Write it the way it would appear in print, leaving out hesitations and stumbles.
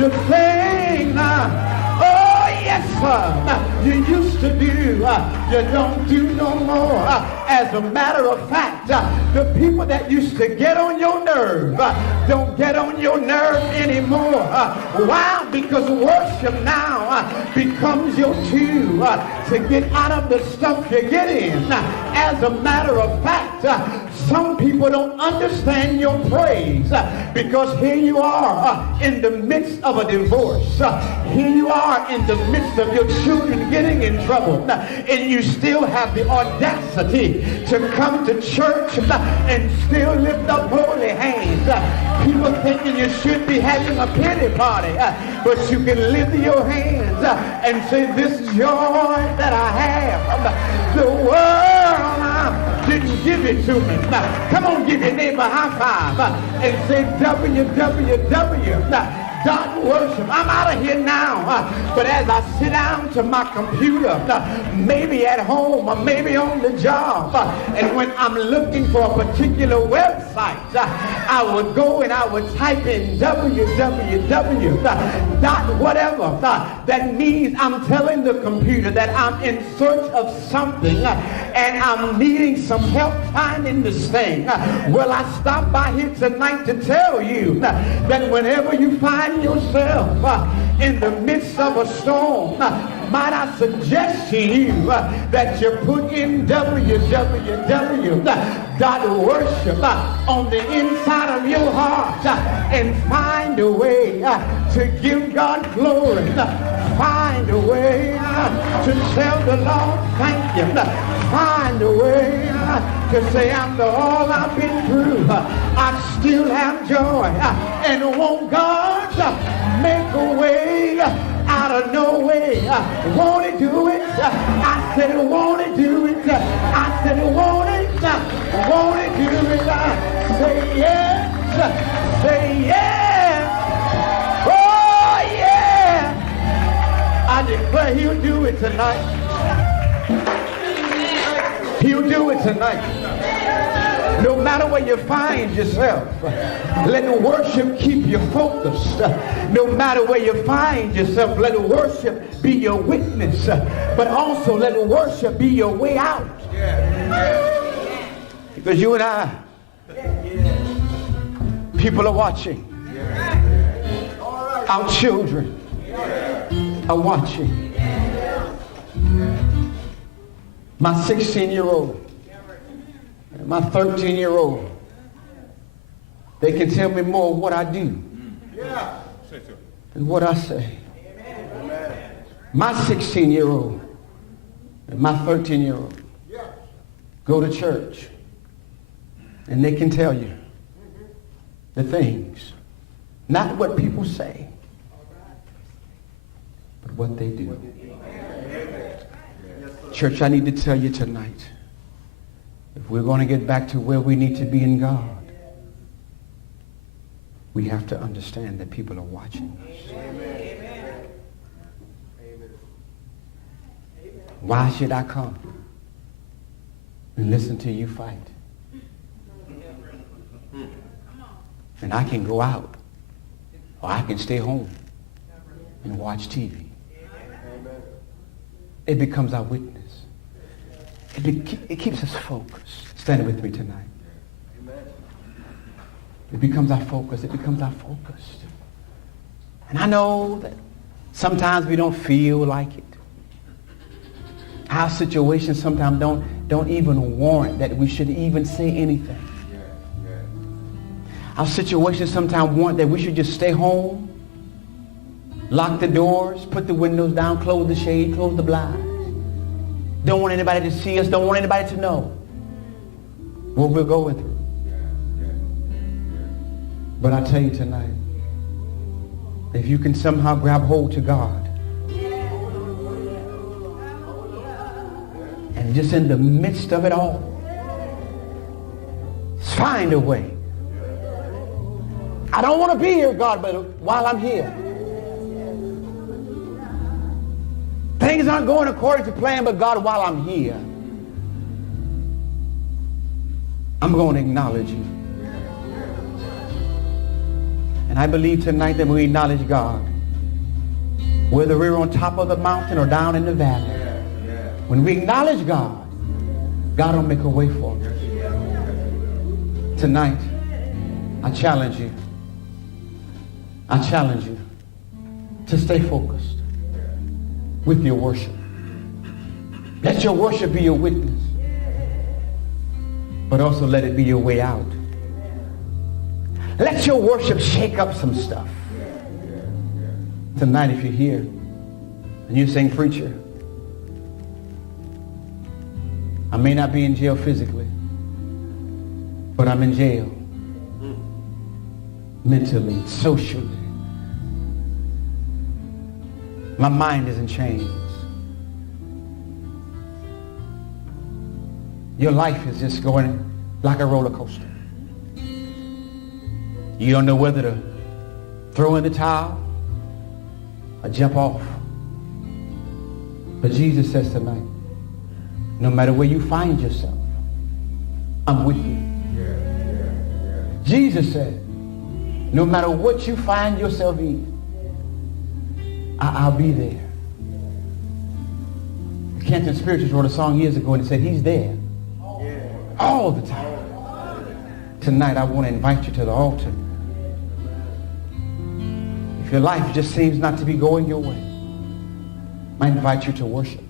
the thing, oh yes, you used to do, you don't do no more. As a matter of fact, the people that used to get on your nerve don't get on your nerve anymore. Why? Because worship now becomes your tool to get out of the stuff you get in. As a matter of fact, some people don't understand your praise because here you are in the midst of a divorce. Here you are in the midst of your children getting in trouble, and you still have the audacity to come to church and still lift up holy hands. People thinking you should be having a pity party, but you can lift your hands and say, this joy that I have, the world didn't give it to me. Come on, give your neighbor a high five and say www. Worship. I'm out of here now. But as I sit down to my computer, maybe at home or maybe on the job, and when I'm looking for a particular website, I would go and I would type in www. Whatever. That means I'm telling the computer that I'm in search of something and I'm needing some help finding this thing. Well, I stopped by here tonight to tell you that whenever you find yourself in the midst of a storm, might I suggest to you that you put in www.worship on the inside of your heart and find a way to give God glory. Find a way to tell the Lord thank you. Find a way to say after all I've been through, I still have joy. And won't God make a way out of no way? Won't he do it? I said, won't he do it? I said, won't he? Won't he do it? Say yes. Say yes. Oh yeah. I declare he'll do it tonight. He'll do it tonight. No matter where you find yourself, let worship keep you focused. No matter where you find yourself, let worship be your witness. But also let worship be your way out. Because you and I, people are watching. Our children are watching. My 16-year-old, my 13-year-old, they can tell me more of what I do than what I say. My 16-year-old and my 13-year-old go to church, and they can tell you the things, not what people say, but what they do. Church, I need to tell you tonight, if we're going to get back to where we need to be in God, we have to understand that people are watching us. Why should I come and listen to you fight? And I can go out, or I can stay home and watch TV. It becomes our witness. It keeps us focused. Stand with me tonight. It becomes our focus. It becomes our focus. And I know that sometimes we don't feel like it. Our situations sometimes don't even warrant that we should even say anything. Our situations sometimes warrant that we should just stay home, lock the doors, put the windows down, close the shade, close the blinds. Don't want anybody to see us, don't want anybody to know what we're going through. But I tell you tonight, if you can somehow grab hold to God, and just in the midst of it all, find a way. I don't want to be here, God, but while I'm here, things aren't going according to plan, but God, while I'm here, I'm going to acknowledge you. And I believe tonight that we acknowledge God, whether we're on top of the mountain or down in the valley. When we acknowledge God, God will make a way for us. Tonight, I challenge you. I challenge you to stay focused with your worship. Let your worship be your witness, but also let it be your way out. Let your worship shake up some stuff. Tonight, if you're here and you sing, preacher, I may not be in jail physically, but I'm in jail mentally, socially. My mind is in chains. Your life is just going like a roller coaster. You don't know whether to throw in the towel or jump off. But Jesus says tonight, no matter where you find yourself, I'm with you. Jesus said, no matter what you find yourself in, I'll be there. Canton Spirituals wrote a song years ago and it said, he's there all the time. Tonight, I want to invite you to the altar. If your life just seems not to be going your way, I invite you to worship.